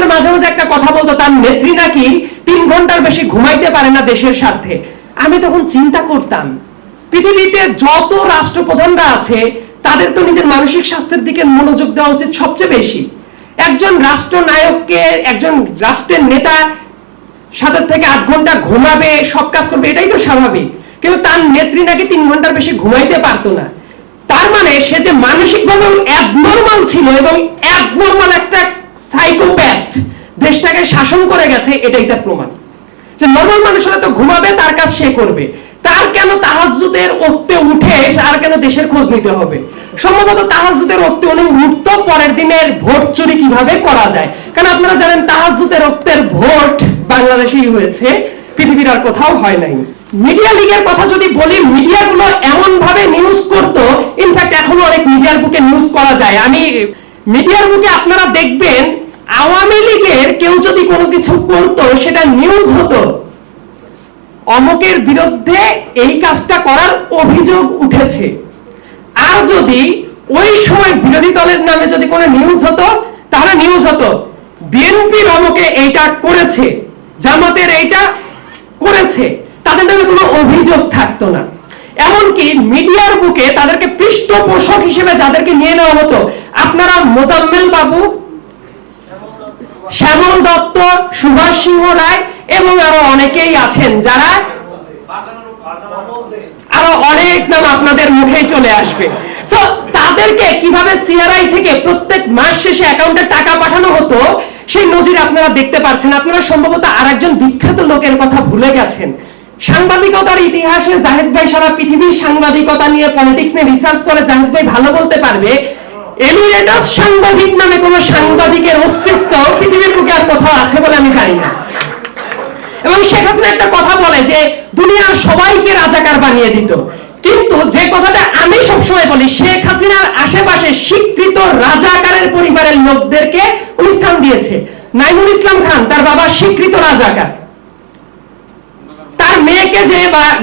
আপনাদের মাঝে মাঝে একটা কথা বলতো, তার নেত্রী নাকি তিন ঘণ্টার বেশি ঘুমাইতে পারে না দেশের স্বার্থে। আমি তখন চিন্তা করতাম, পৃথিবীতে যত রাষ্ট্রপ্রধানরা আছে, তাদের তো নিজের মানসিক স্বাস্থ্যের দিকে মনোযোগ দেওয়া উচিত সবচেয়ে বেশি। একজন রাষ্ট্রনায়ককে, একজন রাষ্ট্রের নেতা সাতের থেকে আট ঘণ্টা ঘুমাবে, সব কাজ করবে, এটাই তো স্বাভাবিক। কিন্তু তার নেত্রী নাকি তিন ঘণ্টার বেশি ঘুমাইতে পারতো না। তার মানে সে যে মানসিকভাবে অ্যাবনর্মাল ছিল এবং অ্যাবনর্মাল একটা সাইকোপ্যাথ দেশটাকে শাসন করে গেছে, এটাই তার প্রমাণ। যে নর্মাল মানুষেরা তো ঘুমাবে, তার কাজ সে করবে। তার কেন তাহাজুদের ওত্তে উঠে আর কেন দেশের খোঁজ নিতে হবে? সম্ভবত তাহাজুদের ওত্তে উনি উঠত, পরের দিনের ভোট চুরি কীভাবে করা যায়? কারণ আপনারা জানেন তাহাজুদের ওত্তের ভোট বাংলাদেশেই হয়েছে, পৃথিবীর আর কোথাও হয় নাই। মিডিয়া লিগের কথা যদি বলি মিডিয়াগুলো এমন ভাবে নিউজ করতো ইনফ্যাক্ট এখনও অনেক মিডিয়ার বুকে নিউজ করা যায়। আমি মিডিয়ার বুকে আপনারা দেখবেন আওয়ামী লীগের কেউ যদি কোনো কিছু করতো, সেটা নিউজ হতো। অমকের বিরুদ্ধে এই কাজটা করার অভিযোগ উঠেছে। আর যদি ওই সময় বিরোধী দলের নামে যদি কোনো নিউজ হতো, তাহলে নিউজ হতো। বিএনপির অমকে এইটা করেছে, জামাতের এইটা করেছে। তাদের নামে কোনো অভিযোগ থাকতো না। এমনকি মিডিয়ার বুকে তাদেরকে পৃষ্ঠপোষক হিসেবে যাদেরকে নিয়ে নেওয়া হতো, আপনারা মোজাম্মেল বাবু শ্যামল দত্ত, সুভাষ সিংহ রায় এবং আরও অনেকেই আছেন যারা আরও অনেক নাম আপনাদের মুখে চলে আসবে। তাদেরকে কীভাবে সিআরআই থেকে প্রত্যেক মাস শেষে অ্যাকাউন্টে টাকা পাঠানো হতো, সেই নজির আপনারা দেখতে পাচ্ছেন। আপনারা সম্ভবত আরেকজন বিখ্যাত লোকের কথা ভুলে গেছেন। সাংবাদিকতার ইতিহাসে জাহেদ ভাই সারা পৃথিবীর সাংবাদিকতা নিয়ে পলিটিক্স নিয়ে রিসার্চ করে জাহেদ ভাই ভালো বলতে পারবে। এমিরেটাস সাংবাদিক নামে কোন সাংবাদিকের অস্তিত্ব পৃথিবীর বুকে আর কোথাও আছে বলে আমি জানি না। এবং শেখ হাসিনা একটা কথা বলে যে, দুনিয়ার সবাইকে রাজাকার বানিয়ে দিত। কিন্তু যে কথাটা আমি সবসময় বলি, শেখ হাসিনার আশেপাশে স্বীকৃত রাজাকারের পরিবারের লোকদেরকে স্থান দিয়েছে। নাইমুল ইসলাম খান, তার বাবা স্বীকৃত রাজাকার। তার মেয়েকে যে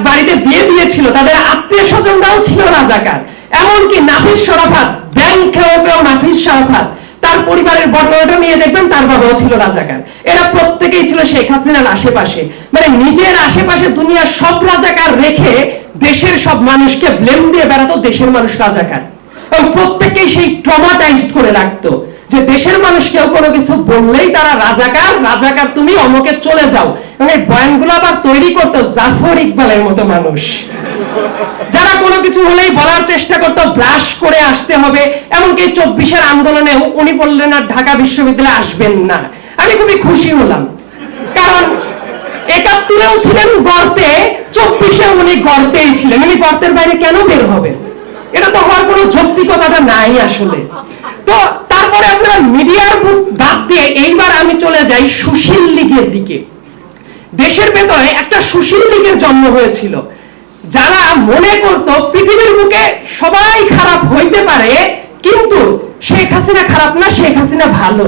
বাড়িতে বিয়ে দিয়েছিল, তাদের আত্মীয় স্বজনরাও ছিল রাজাকার। এমনকি নাফিস শরাফাত ব্যাংক খেয়েও নাফিস শরাফাত, তার পরিবারের বর্ণনাটা নিয়ে দেখবেন তার বাবাও ছিল রাজাকার। এরা প্রত্যেকেই ছিল শেখ হাসিনার আশেপাশে। মানে নিজের আশেপাশে দুনিয়ার সব রাজাকার রেখে দেশের সব মানুষকে ব্লেম দিয়ে বেড়াতো দেশের মানুষ রাজাকার। এবং প্রত্যেকেই সেই ট্রমাটাইজড করে রাখতো যে দেশের মানুষ কেউ কোনো কিছু বললেই তারা রাজাকার রাজাকার তুমি অমকে চলে যাও। এবং এই বয়ানগুলো আবার তৈরি করতো জাফর ইকবালের মতো মানুষ। কোনো কিছু হলেই বলার চেষ্টা করতো, ব্রাশ করে আসতে হবে। এমনকি চব্বিশের আন্দোলনে উনি বললেন, আর ঢাকা বিশ্ববিদ্যালয়ে আসবেন না। আমি খুবই খুশি হলাম। কারণ একাত্তরেও ছিলেন গর্তে চব্বিশে উনি গর্তেই ছিলেন। উনি গর্তের বাইরে কেন বের হবেন? এটা তো হওয়ার কোনো যৌক্তিকতাটা নাই আসলে। তো তারপরে আপনারা মিডিয়ার বাদ দিয়ে এইবার আমি চলে যাই সুশীল লীগের দিকে। দেশের ভেতরে একটা সুশীল লীগের জন্ম হয়েছিল। যারা মনে করত পৃথিবীর বুকে সবাই খারাপ হইতে পারে, কিন্তু শেখ হাসিনা খারাপ না, শেখ হাসিনা ভালো।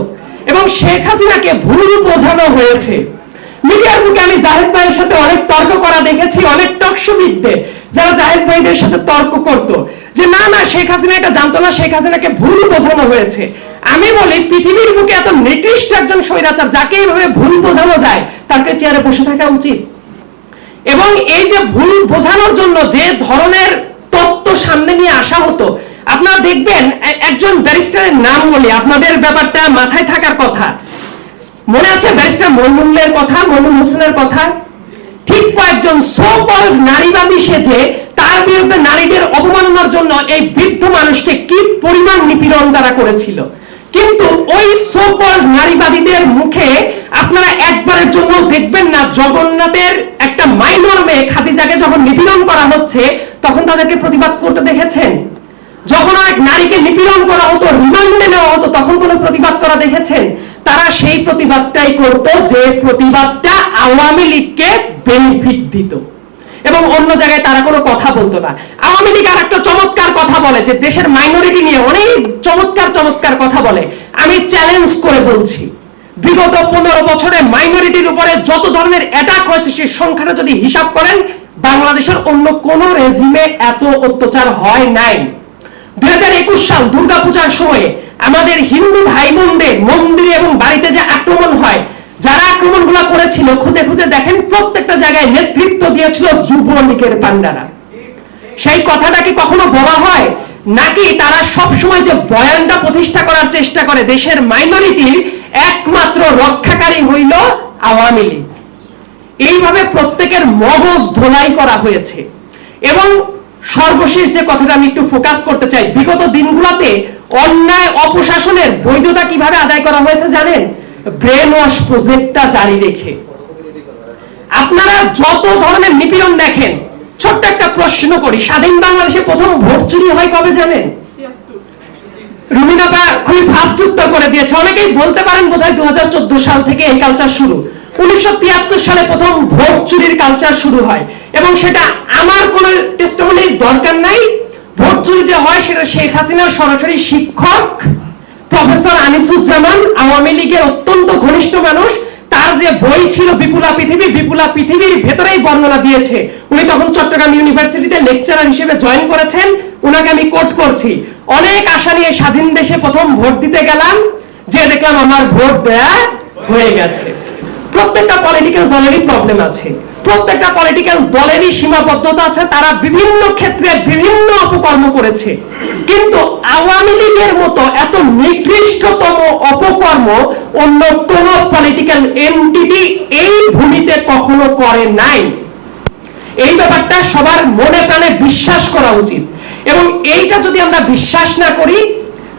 এবং শেখ হাসিনাকে ভুল বোঝানো হয়েছে। মিডিয়ার বুকে আমি জাহেদ ভাইয়ের সাথে অনেক তর্ক করা দেখেছি, অনেক টকশবিদদের যারা জাহেদ ভাইদের সাথে তর্ক করত। যে না না, শেখ হাসিনা এটা জানতো না, শেখ হাসিনাকে ভুল বোঝানো হয়েছে। আমি বলি, পৃথিবীর বুকে এত নিকৃষ্ট একজন স্বৈরাচার, যাকে এইভাবে ভুল বোঝানো যায় তাকে চেয়ারে বসে থাকা উচিত। এবং এই যে ভুল বোঝানোর জন্য যে ধরনের তত্ত্ব সামনে নিয়ে আসা হতো, আপনারা দেখবেন একজন ব্যারিস্টারের নাম বলি, আপনাদের ব্যাপারটা মাথায় থাকার কথা। মনে আছে ব্যারিস্টার মইনুল্লের কথা মইনুল হোসেনের কথা? ঠিক কয়েকজন সোকল নারীবাদী সেজে তার বিরুদ্ধে নারীদের অবমাননার জন্য এই বৃদ্ধ মানুষকে কি পরিমাণ নিপীড়ন তারা করেছিল? কিন্তু ওই সোকল নারীবাদীদের মুখে আপনারা একবারের জন্য দেখবেন না, জগন্নাথের একটা মাইনর মেয়ে খাদিজাকে যখন নিপীড়ন করা হচ্ছে, তখন তাদেরকে প্রতিবাদ করতে দেখেছেন। যখন এক নারীকে নিপীড়ন করা হতো, রিমান্ডে নেওয়া হতো, তখন কোনো প্রতিবাদ করা দেখেছেন। তারা সেই প্রতিবাদটাই করত যে প্রতিবাদটা আওয়ামী লীগকে বেনিফিট দিত। এবং অন্য জায়গায় তারা কোনো কথা বলতো না। আওয়ামী লীগ আর একটা চমৎকার কথা বলে, যে দেশের মাইনরিটি নিয়ে অনেক চমৎকার চমৎকার কথা বলে। আমি চ্যালেঞ্জ করে বলছি, বিগত পনেরো বছরে মাইনরিটির উপরে যত ধরনের অ্যাটাক হয়েছে, সেই সংখ্যাটা যদি হিসাব করেন, বাংলাদেশের অন্য কোন রেজিমে এত অত্যাচার হয় নাই। দুই হাজার একুশ সাল দুর্গাপূজার সময়ে আমাদের হিন্দু ভাই বোনদের মন্দিরে এবং বাড়িতে যে আক্রমণ করেছিল, খুঁজে খুঁজে দেখেন প্রত্যেকটা জায়গায় নেতৃত্ব দিয়েছিল যুবলীগের পান্ডারা সেই কথাটা কি কখনো বলা হয় নাকি তারা সব সময় যে বয়ানটা প্রতিষ্ঠা করার চেষ্টা করে, দেশের মাইনরিটির একমাত্র রক্ষাকারী হইল আওয়ামী লীগ। এইভাবে প্রত্যেকের মগজ ধোলাই করা হয়েছে। এবং সর্বশেষ যে কথাটা আমি একটু ফোকাস করতে চাই, বিগত দিনগুলোতে অন্যায়, অপশাসনের বৈধতা কীভাবে আদায় করা হয়েছে জানেন? ব্রেন ওয়াশ প্রজেক্টটা জারি রেখে। আপনারা যত ধরনের নিপীড়ন দেখেন, ছোট্ট একটা প্রশ্ন করি, স্বাধীন বাংলাদেশে প্রথম ভোট চুরি হয় কবে জানেন? খুবই ফাস্ট উত্তর করে দিয়েছে। অনেকেই বলতে পারেন বোধহয় দু হাজার চোদ্দ সাল থেকে এই কালচার শুরু। উনিশশো তিয়াত্তর সালে প্রথম ভোট চুরির কালচার শুরু হয়। এবং সেটা আমার কোনো টেস্টমনির দরকার নাই। ভোট চুরি যে হয় সেটা শেখ হাসিনার সরাসরি শিক্ষক প্রফেসর আনিসুজ্জামান আওয়ামী লীগের অত্যন্ত ঘনিষ্ঠ মানুষ, তার যে বই ছিল বিপুলা পৃথিবী, বিপুলা পৃথিবীর ভেতরেই বর্ণনা দিয়েছে। উনি তখন চট্টগ্রাম ইউনিভার্সিটিতে লেকচারার হিসেবে জয়েন করেছেন, উনাকে আমি কোট করছি। অনেক আশা নিয়ে স্বাধীন দেশে প্রথম ভোট দিতে গেলাম, যে দেখলাম আমার ভোট দেয়া হয়ে গেছে। প্রত্যেকটা পলিটিক্যাল দলেরই প্রবলেম আছে। প্রত্যেকটা পলিটিক্যাল দলেরই সীমাবদ্ধতা আছে, তারা বিভিন্ন ক্ষেত্রে বিভিন্ন অপকর্ম করেছে। কিন্তু আওয়ামী লীগের মতো এত নিকৃষ্টতম অপকর্ম অন্য কোন পলিটিক্যাল এন্টিটি এই ভূমিতে কখনো করে নাই। এই ব্যাপারটা সবার মনে প্রাণে বিশ্বাস করা উচিত। এবং এইটা যদি আমরা বিশ্বাস না করি,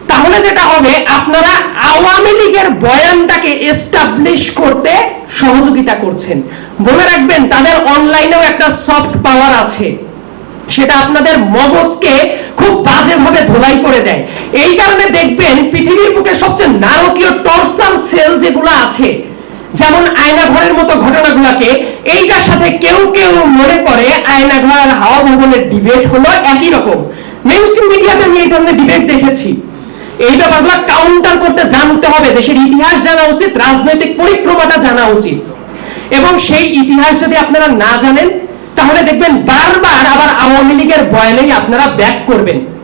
তাহলে যেটা হবে, আপনারা আওয়ামী লীগের বয়ানটাকে এস্টাবলিশ করতে সহযোগিতা করছেন। মনে রাখবেন, তাদের অনলাইনেও একটা সফট পাওয়ার আছে। সেটা আপনাদের মগজকে খুব বাজেভাবে ধোলাই করে দেয়। এই কারণে দেখবেন, পৃথিবীর বুকে সবচেয়ে নারকীয় টর্সাল সেল যেগুলো আছে, যেমন আয়নাঘরের মতো ঘটনাগুলোকে, এইটার সাথে কেউ কেউ মনে করে আয়নাঘর, হাওয়া ভবনের ডিবেট হলো একই রকম। মেইনস্ট্রিম মিডিয়াতে আমি এই ধরনের ডিবেট দেখেছি। এই ব্যাপারগুলো কাউন্টার করতে জানতে হবে। দেশের ইতিহাস জানা উচিত, রাজনৈতিক পরিক্রমাটা জানা উচিত। এবং সেই ইতিহাস যদি আপনারা না জানেন, তাহলে দেখবেন বারবার আবার আওয়ামী লীগের বয়ানেই আপনারা ব্যাক করবেন।